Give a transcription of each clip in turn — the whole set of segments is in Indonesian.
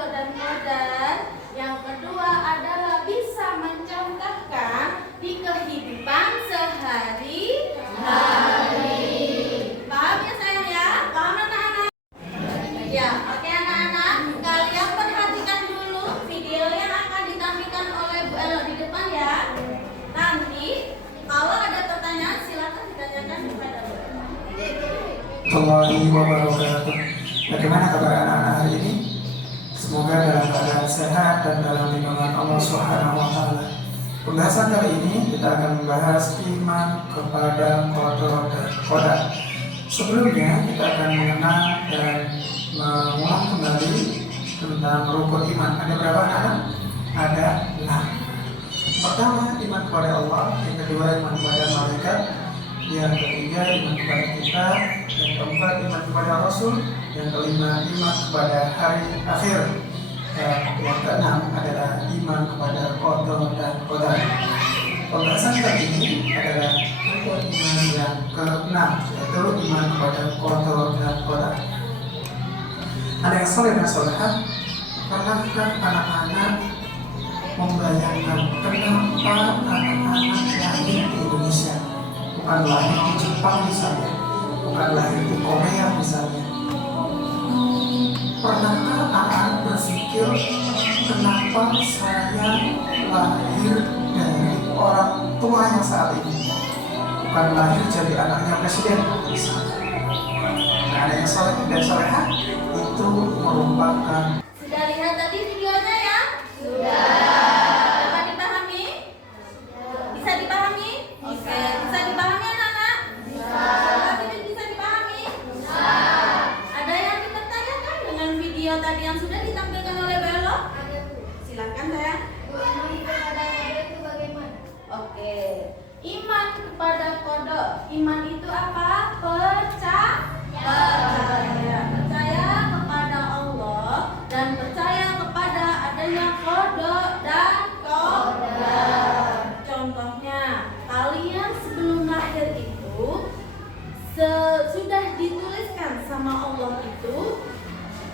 kodok dan kodar. Yang kedua adalah bisa mencontohkan di kehidupan sehari-hari. Paham ya sayang ya? Paham anak-anak? Ya, oke anak-anak. Kalian perhatikan dulu video yang akan ditampilkan oleh Bu Elo di depan ya. Nanti kalau ada pertanyaan silakan ditanyakan kepada Bu Elo. Assalamualaikum warahmatullahi wabarakatuh. Bagaimana kabar anak-anak hari ini? Semoga dalam keadaan sehat dan dalam lindungan Allah Subhanahu wa taala. Pembahasan kali ini kita akan membahas iman kepada qada dan qadar. Sebelumnya kita akan mengenal dan mengulang kembali tentang rukun iman. Ada berapa anak? Ada 6. Pertama, iman kepada Allah. Yang kedua, iman kepada malaikat. Yang ketiga, iman kepada kita. Yang keempat, iman kepada Rasul. Yang kelima, iman kepada hari akhir. Yang keenam adalah iman kepada qada dan qadar. Pembahasan kali ini adalah rukun iman yang keenam, yaitu iman kepada qada dan qadar. Ada yang soleh dan solehah. Pernahkah anak-anak membayangkan kenapa anak-anak lahir di Indonesia, bukan lahir di Jepang misalnya, bukan lahir di Korea misalnya? Pernahkah anak-anak berpikir kenapa saya lahir dari orang tua yang saat ini, bukan lahir jadi anaknya presiden misalnya? Nah, ada yang soleh dan solehah itu merupakan. Sudah lihat tadi videonya ya? Sudah. Dapat dipahami? Bisa dipahami? Oke. Bisa dipahami anak-anak? Bisa. Bisa dipahami? Bisa. Ada yang dipertanyakan dengan video tadi yang sudah ditampilkan oleh Belo? Silakan sayang. Iman kepada qada itu bagaimana? Oke. Iman kepada qada. Iman itu apa? Percaya. Percaya kepada Allah dan percaya kepada adanya qada dan qadar. Contohnya, kalian sebelum lahir itu sudah dituliskan sama Allah itu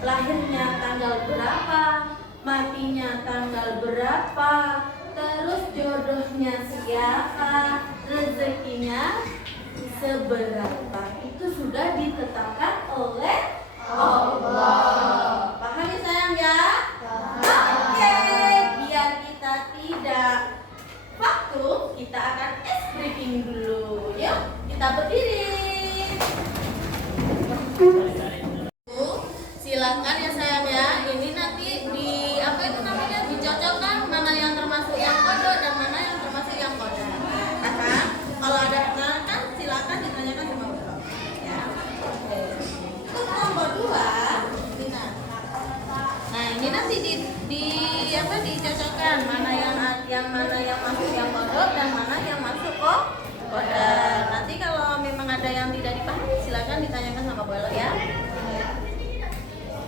lahirnya tanggal berapa, matinya tanggal berapa, terus jodohnya siapa, rezekinya seberapa. Itu sudah ditetapkan oleh Allah. Paham ya sayang ya? Oke, biar kita tidak vakum, kita akan briefing dulu. Yuk, kita berdiri. Silakan ya sayang ya. Ini nanti di apa itu namanya dicocokkan mana yang termasuk yang qada dan mana yang termasuk yang qadar. Kalau ada pertanyaan silakan ditanyakan sama Bu. Ya. Oke. Untuk nomor 2, nah ini nanti dicocokkan mana yang masuk yang qada dan mana yang masuk qadar. Nanti kalau memang ada yang tidak dipahami silakan ditanyakan sama Bu Elo ya.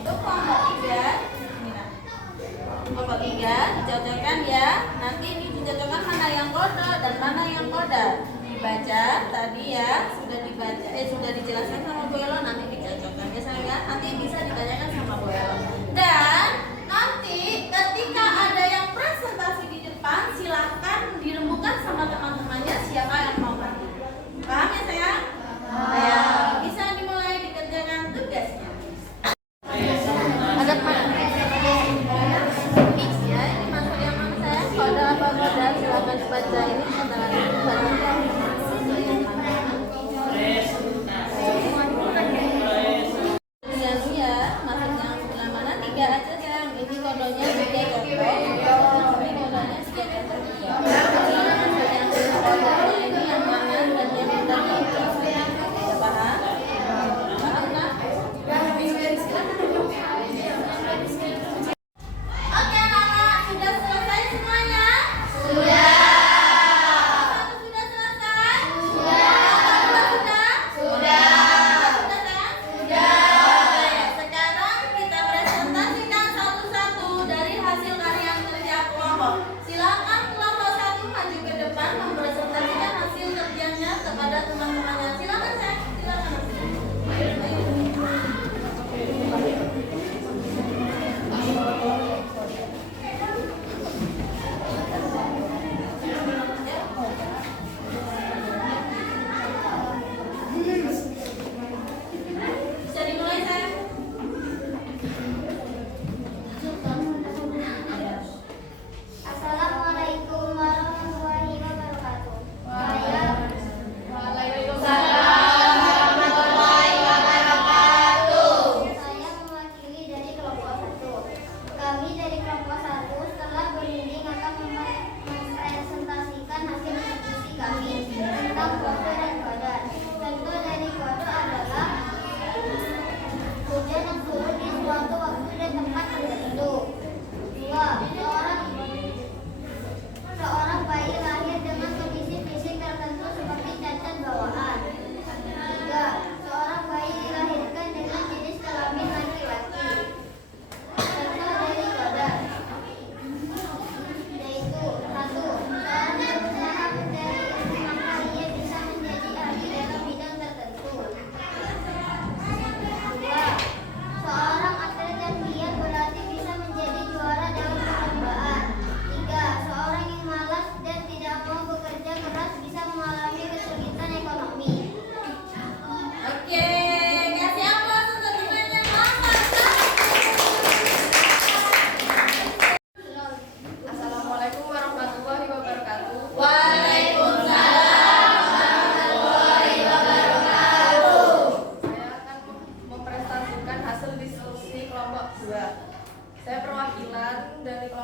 Untuk nomor 3, nomor 3 dicocokkan ya. Nanti ini dicocokkan mana yang qada dan mana yang qadar. Dibaca tadi ya, sudah dibaca sudah dijelaskan sama Bu Elo, nanti dicocokkan ya sayang. Nanti bisa ditanyakan sama Bu Elo. Dan nanti ketika ada yang presentasi di depan silahkan dirembukan sama teman-temannya siapa yang mau mati. Paham ya sayang? Ya, bisa dimulai dikerjakan tugasnya. Ada ya, ini masuk yang mana sayang? Qada apa qadar? Silakan dibaca ini antara itu baca. Sekarang kita presentasikan satu-satu dari hasil karya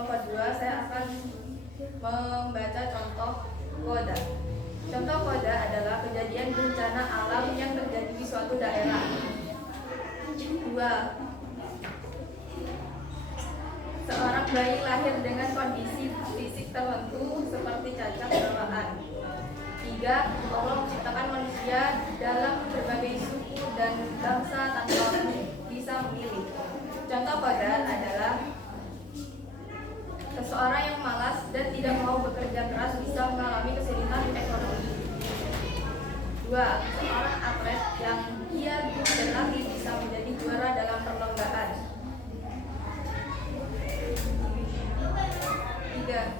kelompok kedua saya akan membaca contoh koda. Contoh koda adalah kejadian bencana alam yang terjadi di suatu daerah. 2. Seorang bayi lahir dengan kondisi fisik tertentu seperti cacat bawaan. 3. Allah menciptakan manusia dalam berbagai suku dan bangsa tanpa bisa memilih. Contoh koda adalah seseorang yang malas dan tidak mau bekerja keras bisa mengalami kesulitan ekonomi. 2. Seorang atlet yang giat berlari bisa menjadi juara dalam perlombaan. 3.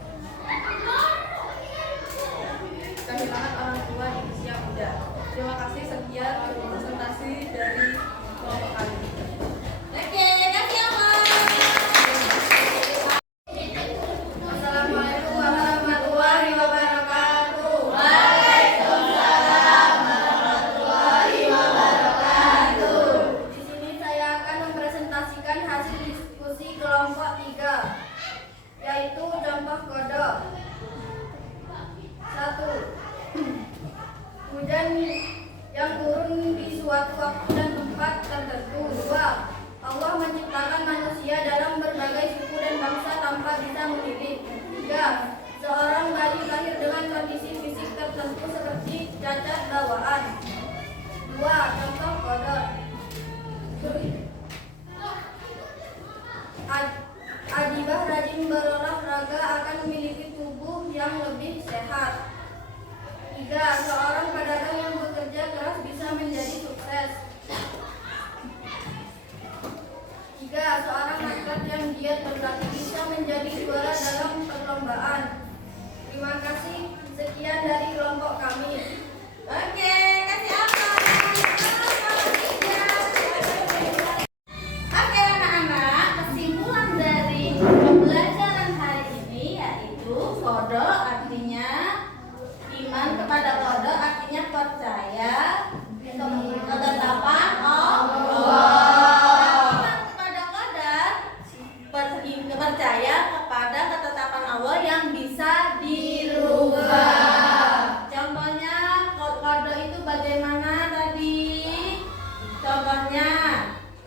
Kehilangan orang tua di usia muda. Terima kasih, sekian presentasi dari kelompok kami. Oke, kasih Allah. Assalamualaikum warahmatullahi wabarakatuh. Di sini saya akan mempresentasikan hasil diskusi kelompok 3, yaitu contoh kode. 1. Hujan yang turun di suatu waktu dan tempat tertentu. 2. Allah menciptakan manusia dalam berbagai suku dan bangsa tanpa bisa memilih. 3. Seorang bayi lahir dengan kondisi fisik tertentu seperti cacat bawaan. 2. Contoh kode. Adibah rajin berolahraga akan memiliki tubuh yang lebih sehat. 3. Seorang pedagang yang bekerja keras bisa menjadi sukses. 3. Seorang atlet yang giat berlatih bisa menjadi juara dalam perlombaan. Terima kasih. Sekian dari kelompok kami. Oke, kasih apa? Oke anak-anak, kesimpulan dari pembelajaran hari ini yaitu kode artinya iman kepada kode artinya percaya ketetapan Allah. Iman kepada kode percaya kepada ketetapan Allah yang bisa dirubah. Contohnya kode itu bagaimana tadi? Contohnya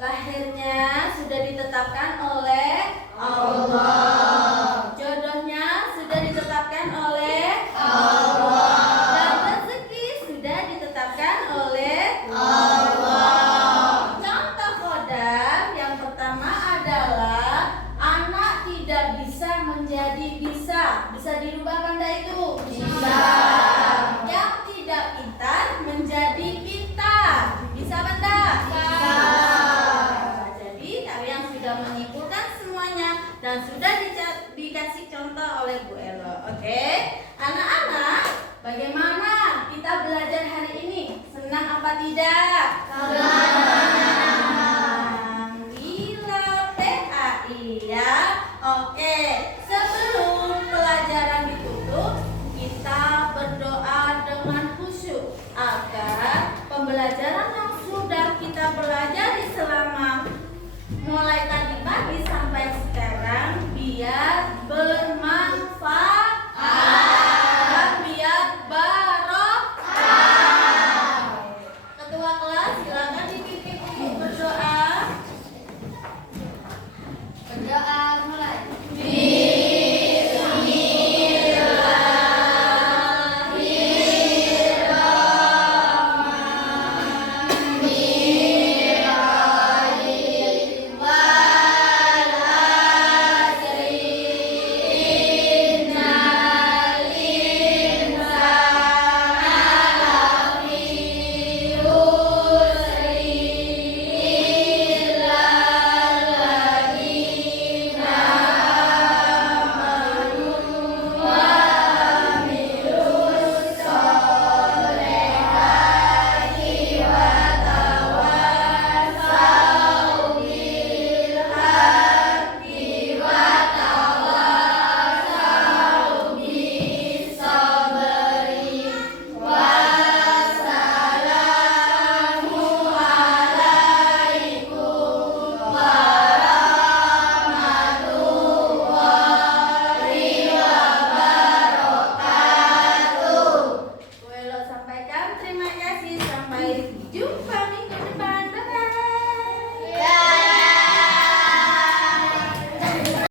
lahirnya sudah ditetapkan oleh Allah. Jodohnya sudah ditetapkan oleh Allah. Dan rezeki sudah ditetapkan oleh Allah. Contoh kodam yang pertama adalah anak tidak bisa menjadi bisa. Bisa dirubah benda itu? Bisa. Yang tidak pintar menjadi pintar. Bisa benda? Bisa. Jadi kalian sudah menyimpulkan semuanya dan sudah dikasih contoh oleh Bu Elo. Oke, anak-anak, bagaimana kita belajar hari ini? Senang apa tidak? Senang. Bila PAI ya. Oke, sebelum pelajaran ditutup, kita berdoa dengan khusyuk agar pembelajaran yang sudah kita pelajari selama mulai tadi pagi sampai sekarang biar bermanfaat dan biar barokah. Ketua kelas silakan dipimpin untuk berdoa. Berdoa mulai. jumpa.